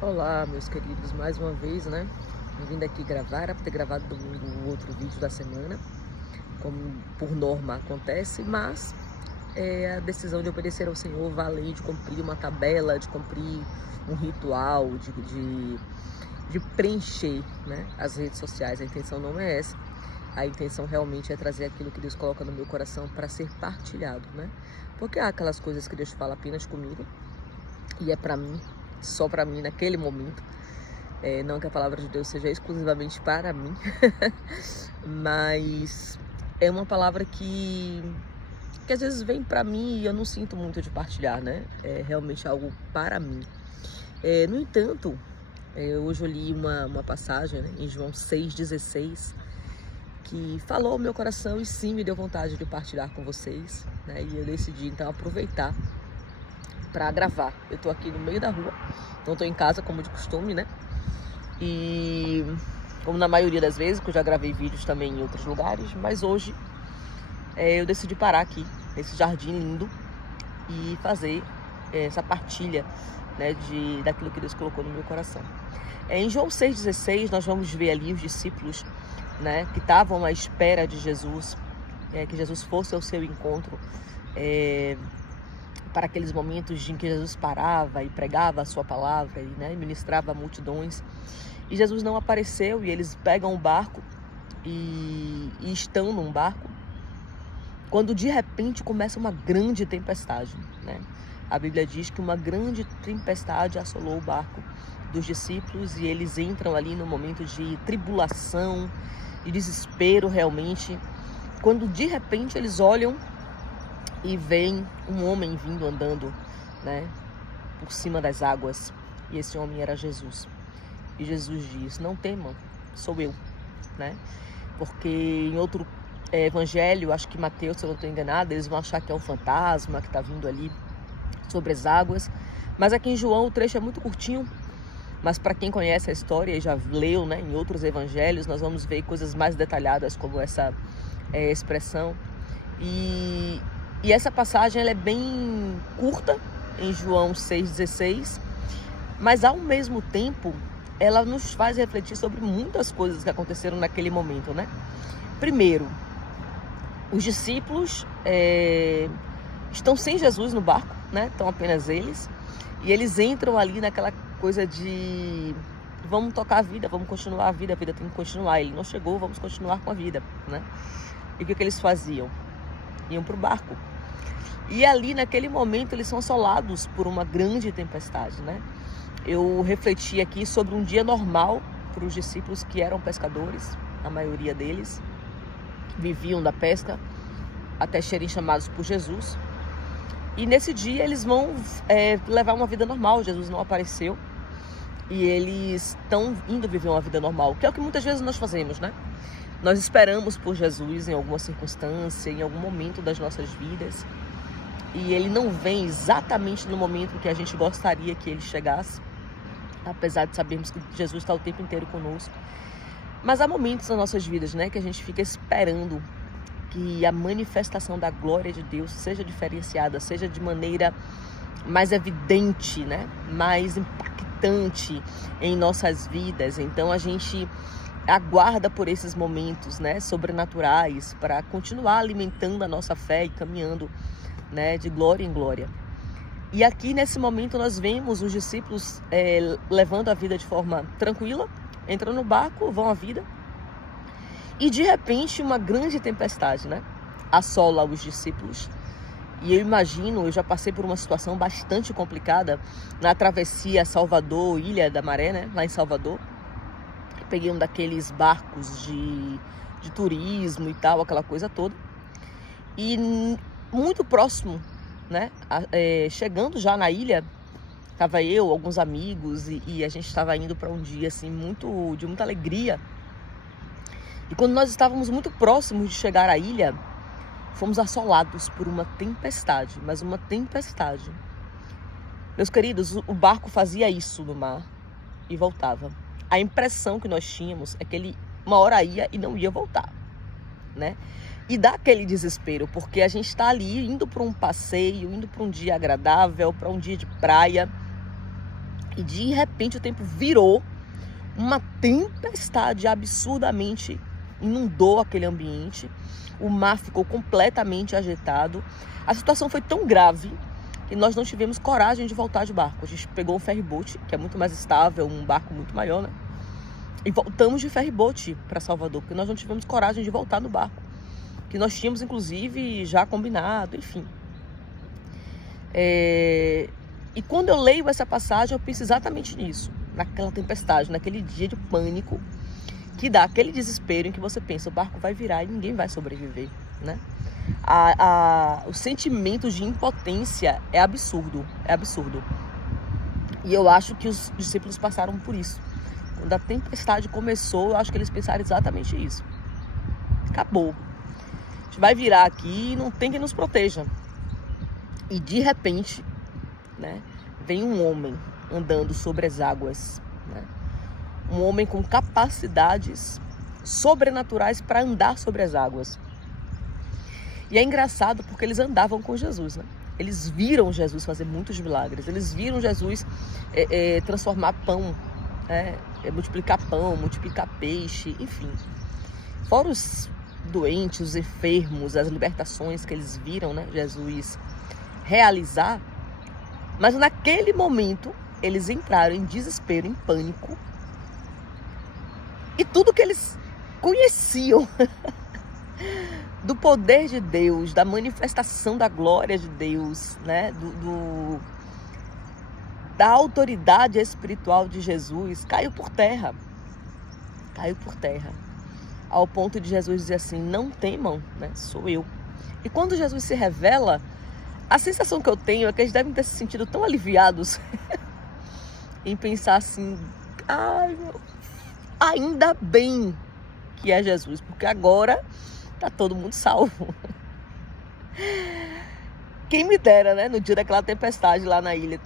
Olá, meus queridos, mais uma vez, né? Eu vim aqui gravar, era para ter gravado domingo o outro vídeo da semana, como por norma acontece, mas a decisão de obedecer ao Senhor vai além de cumprir uma tabela, de cumprir um ritual, de preencher, né, as redes sociais. A intenção não é essa. A intenção realmente é trazer aquilo que Deus coloca no meu coração para ser partilhado, né? Porque há aquelas coisas que Deus fala apenas comigo e é para mim, só para mim naquele momento. Não que a palavra de Deus seja exclusivamente para mim, mas é uma palavra que às vezes vem para mim e eu não sinto muito de partilhar, né? É realmente algo para mim. No entanto, hoje eu li uma passagem, né, em João 6,16, que falou ao meu coração e sim me deu vontade de partilhar com vocês, né? E eu decidi então aproveitar para gravar. Eu tô aqui no meio da rua, não tô em casa como de costume, né? E como na maioria das vezes, que eu já gravei vídeos também em outros lugares, mas hoje eu decidi parar aqui, nesse jardim lindo, e fazer essa partilha, né, daquilo que Deus colocou no meu coração. Em João 6,16, nós vamos ver ali os discípulos, né, que estavam à espera de Jesus, que Jesus fosse ao seu encontro, para aqueles momentos em que Jesus parava e pregava a sua palavra, né, e ministrava a multidões. E Jesus não apareceu e eles pegam o barco e estão num barco, quando de repente começa uma grande tempestade, né? A Bíblia diz que uma grande tempestade assolou o barco dos discípulos e eles entram ali num momento de tribulação, de desespero realmente, quando de repente eles olham e veem um homem vindo andando, né, por cima das águas, e esse homem era Jesus. E Jesus diz: não temam, sou eu, né? Porque em outro evangelho, acho que Mateus, se eu não estou enganada, eles vão achar que é um fantasma que está vindo ali sobre as águas. Mas aqui em João o trecho é muito curtinho, mas para quem conhece a história e já leu, né, em outros evangelhos, nós vamos ver coisas mais detalhadas como essa expressão. E essa passagem ela é bem curta, em João 6,16, mas ao mesmo tempo ela nos faz refletir sobre muitas coisas que aconteceram naquele momento, né? Primeiro, os discípulos estão sem Jesus no barco, né? Estão apenas eles. E eles entram ali naquela coisa de vamos tocar a vida, vamos continuar a vida tem que continuar. Ele não chegou, vamos continuar com a vida, né? E o que eles faziam? Iam para o barco. E ali naquele momento eles são assolados por uma grande tempestade, né? Eu refleti aqui sobre um dia normal para os discípulos que eram pescadores, a maioria deles viviam da pesca até serem chamados por Jesus. E nesse dia eles vão levar uma vida normal. Jesus não apareceu e eles estão indo viver uma vida normal, que é o que muitas vezes nós fazemos, né? Nós esperamos por Jesus em alguma circunstância, em algum momento das nossas vidas, e ele não vem exatamente no momento que a gente gostaria que ele chegasse, apesar de sabermos que Jesus está o tempo inteiro conosco. Mas há momentos nas nossas vidas, né, que a gente fica esperando que a manifestação da glória de Deus seja diferenciada, seja de maneira mais evidente, né, mais impactante em nossas vidas. Então a gente aguarda por esses momentos, né, sobrenaturais, para continuar alimentando a nossa fé e caminhando, né, de glória em glória. E aqui nesse momento nós vemos os discípulos levando a vida de forma tranquila, entram no barco, vão à vida, e de repente uma grande tempestade, né, assola os discípulos. E eu imagino, eu já passei por uma situação bastante complicada na travessia Salvador, Ilha da Maré, né, lá em Salvador. Peguei um daqueles barcos de turismo e tal, aquela coisa toda. E muito próximo, né, chegando já na ilha, estava eu, alguns amigos, e a gente estava indo para um dia assim, de muita alegria. E quando nós estávamos muito próximos de chegar à ilha, fomos assolados por uma tempestade, mas uma tempestade. Meus queridos, o barco fazia isso no mar e voltava. A impressão que nós tínhamos é que ele uma hora ia e não ia voltar, né? E dá aquele desespero, porque a gente está ali indo para um passeio, indo para um dia agradável, para um dia de praia, E de repente o tempo virou, uma tempestade absurdamente inundou aquele ambiente, o mar ficou completamente agitado. A situação foi tão grave que nós não tivemos coragem de voltar de barco. A gente pegou um ferryboat, que é muito mais estável, um barco muito maior, né? E voltamos de ferryboat para Salvador, porque nós não tivemos coragem de voltar no barco, que nós tínhamos inclusive já combinado, enfim. E quando eu leio essa passagem, eu penso exatamente nisso, naquela tempestade, naquele dia de pânico, que dá aquele desespero em que você pensa, o barco vai virar e ninguém vai sobreviver, né? O sentimento de impotência é absurdo, E eu acho que os discípulos passaram por isso. Quando a tempestade começou, eu acho que eles pensaram exatamente isso. Acabou. A gente vai virar aqui e não tem quem nos proteja. E de repente, né, vem um homem andando sobre as águas, né? Um homem com capacidades sobrenaturais para andar sobre as águas. E é engraçado porque eles andavam com Jesus, né? Eles viram Jesus fazer muitos milagres. Eles viram Jesus transformar pão, multiplicar pão, multiplicar peixe, enfim. Fora os doentes, os enfermos, as libertações que eles viram, né, Jesus realizar. Mas naquele momento, eles entraram em desespero, em pânico. E tudo que eles conheciam do poder de Deus, da manifestação da glória de Deus, né? Da autoridade espiritual de Jesus, caiu por terra. Caiu por terra. Ao ponto de Jesus dizer assim, não temam, né? Sou eu. E quando Jesus se revela, a sensação que eu tenho é que eles devem ter se sentido tão aliviados em pensar assim, ai, ainda bem que é Jesus, porque agora tá todo mundo salvo. Quem me dera, né, no dia daquela tempestade lá na ilha,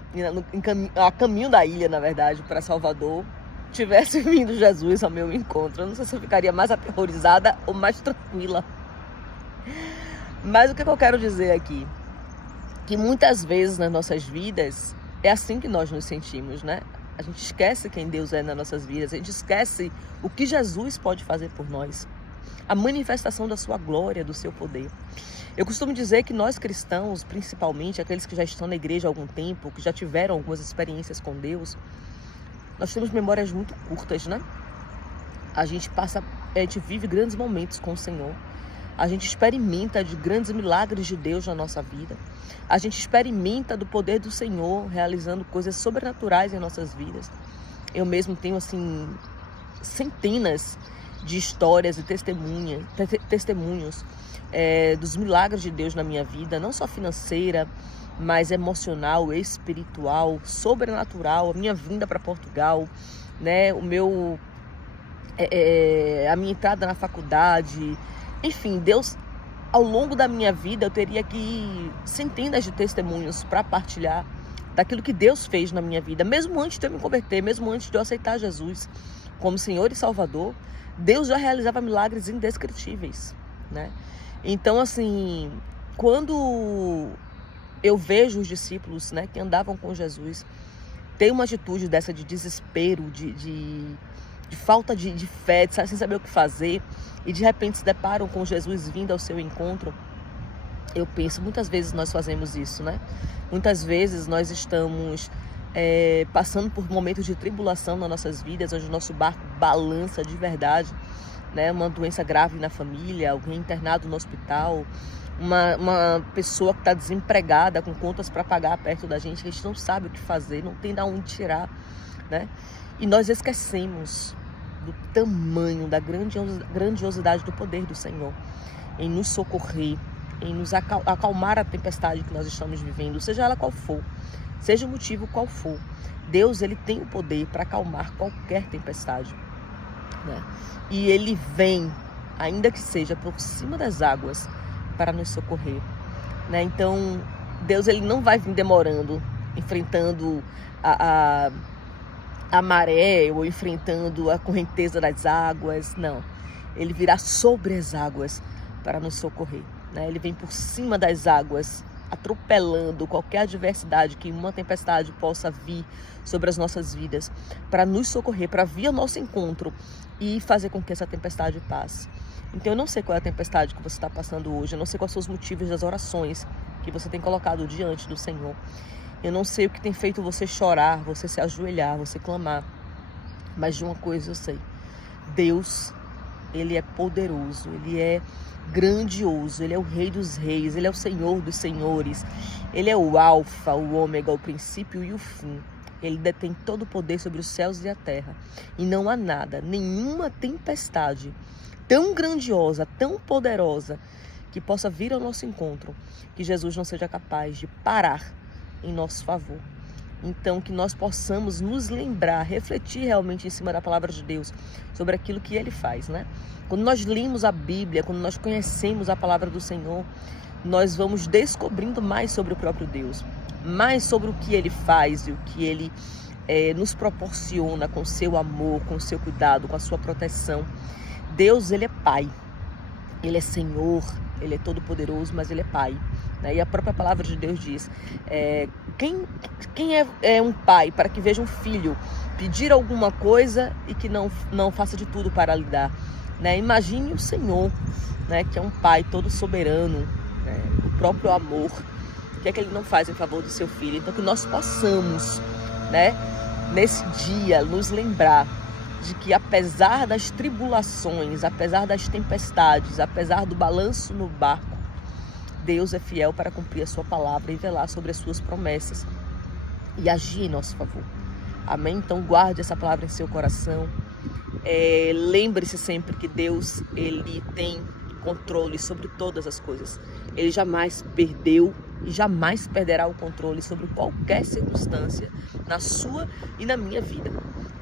a caminho da ilha, na verdade, para Salvador, tivesse vindo Jesus ao meu encontro. Eu não sei se eu ficaria mais aterrorizada ou mais tranquila. Mas o que eu quero dizer aqui? Que muitas vezes nas nossas vidas é assim que nós nos sentimos, né? A gente esquece quem Deus é nas nossas vidas, a gente esquece o que Jesus pode fazer por nós, a manifestação da sua glória, do seu poder. Eu costumo dizer que nós cristãos, principalmente aqueles que já estão na igreja há algum tempo, que já tiveram algumas experiências com Deus, nós temos memórias muito curtas, né? A gente vive grandes momentos com o Senhor. A gente experimenta de grandes milagres de Deus na nossa vida. A gente experimenta do poder do Senhor realizando coisas sobrenaturais em nossas vidas. Eu mesmo tenho, assim, centenas de histórias e testemunhos dos milagres de Deus na minha vida, não só financeira, mas emocional, espiritual, sobrenatural. A minha vinda para Portugal, né? A minha entrada na faculdade. Enfim, Deus, ao longo da minha vida, eu teria aqui centenas de testemunhos para partilhar daquilo que Deus fez na minha vida. Mesmo antes de eu me converter, mesmo antes de eu aceitar Jesus como Senhor e Salvador, Deus já realizava milagres indescritíveis, né? Então, assim, quando eu vejo os discípulos, né, que andavam com Jesus, ter uma atitude dessa de desespero, de falta de fé, sem saber o que fazer, e de repente se deparam com Jesus vindo ao seu encontro, eu penso, muitas vezes nós fazemos isso, né? Muitas vezes nós estamos passando por momentos de tribulação nas nossas vidas, onde o nosso barco balança de verdade, né? Uma doença grave na família, alguém internado no hospital, uma pessoa que está desempregada, com contas para pagar perto da gente, a gente não sabe o que fazer, não tem de onde tirar, né? E nós esquecemos do tamanho, da grandiosidade do poder do Senhor em nos socorrer, em nos acalmar a tempestade que nós estamos vivendo, seja ela qual for, seja o motivo qual for. Deus, ele tem o poder para acalmar qualquer tempestade, né? E ele vem, ainda que seja por cima das águas, para nos socorrer, né? Então, Deus, ele não vai vir demorando, enfrentando a maré ou enfrentando a correnteza das águas, não. Ele virá sobre as águas para nos socorrer, né? Ele vem por cima das águas atropelando qualquer adversidade, que uma tempestade possa vir sobre as nossas vidas, para nos socorrer, para vir ao nosso encontro e fazer com que essa tempestade passe. Então eu não sei qual é a tempestade que você está passando hoje, eu não sei quais são os motivos das orações que você tem colocado diante do Senhor. Eu não sei o que tem feito você chorar, você se ajoelhar, você clamar. Mas de uma coisa eu sei: Deus, Ele é poderoso, Ele é grandioso, Ele é o Rei dos Reis, Ele é o Senhor dos Senhores, Ele é o Alfa, o Ômega, o princípio e o fim. Ele detém todo o poder sobre os céus e a terra. E não há nada, nenhuma tempestade tão grandiosa, tão poderosa, que possa vir ao nosso encontro, que Jesus não seja capaz de parar em nosso favor. Então, que nós possamos nos lembrar, refletir realmente em cima da palavra de Deus, sobre aquilo que Ele faz, né? Quando nós lemos a Bíblia, quando nós conhecemos a palavra do Senhor, nós vamos descobrindo mais sobre o próprio Deus, mais sobre o que Ele faz e o que Ele nos proporciona com o seu amor, com o seu cuidado, com a sua proteção. Deus, Ele é Pai, Ele é Senhor, Ele é todo-poderoso, mas Ele é Pai. E a própria palavra de Deus diz: quem é um pai para que veja um filho pedir alguma coisa e que não faça de tudo para lhe dar? Imagine o Senhor, que é um pai todo soberano, o próprio amor. O que é que Ele não faz em favor do seu filho? Então que nós possamos, nesse dia, nos lembrar de que apesar das tribulações, apesar das tempestades, apesar do balanço no barco, Deus é fiel para cumprir a sua palavra e velar sobre as suas promessas e agir em nosso favor. Amém? Então guarde essa palavra em seu coração. Lembre-se sempre que Deus, Ele tem controle sobre todas as coisas. Ele jamais perdeu e jamais perderá o controle sobre qualquer circunstância na sua e na minha vida.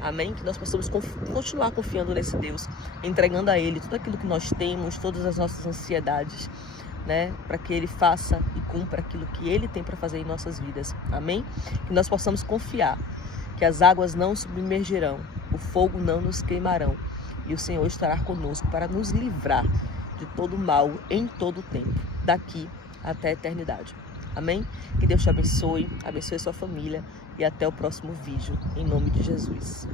Amém? Que nós possamos continuar confiando nesse Deus, entregando a Ele tudo aquilo que nós temos, todas as nossas ansiedades, para que Ele faça e cumpra aquilo que Ele tem para fazer em nossas vidas. Amém? Que nós possamos confiar que as águas não submergirão, o fogo não nos queimarão, e o Senhor estará conosco para nos livrar de todo mal em todo o tempo, daqui até a eternidade. Amém? Que Deus te abençoe, abençoe sua família, e até o próximo vídeo, em nome de Jesus.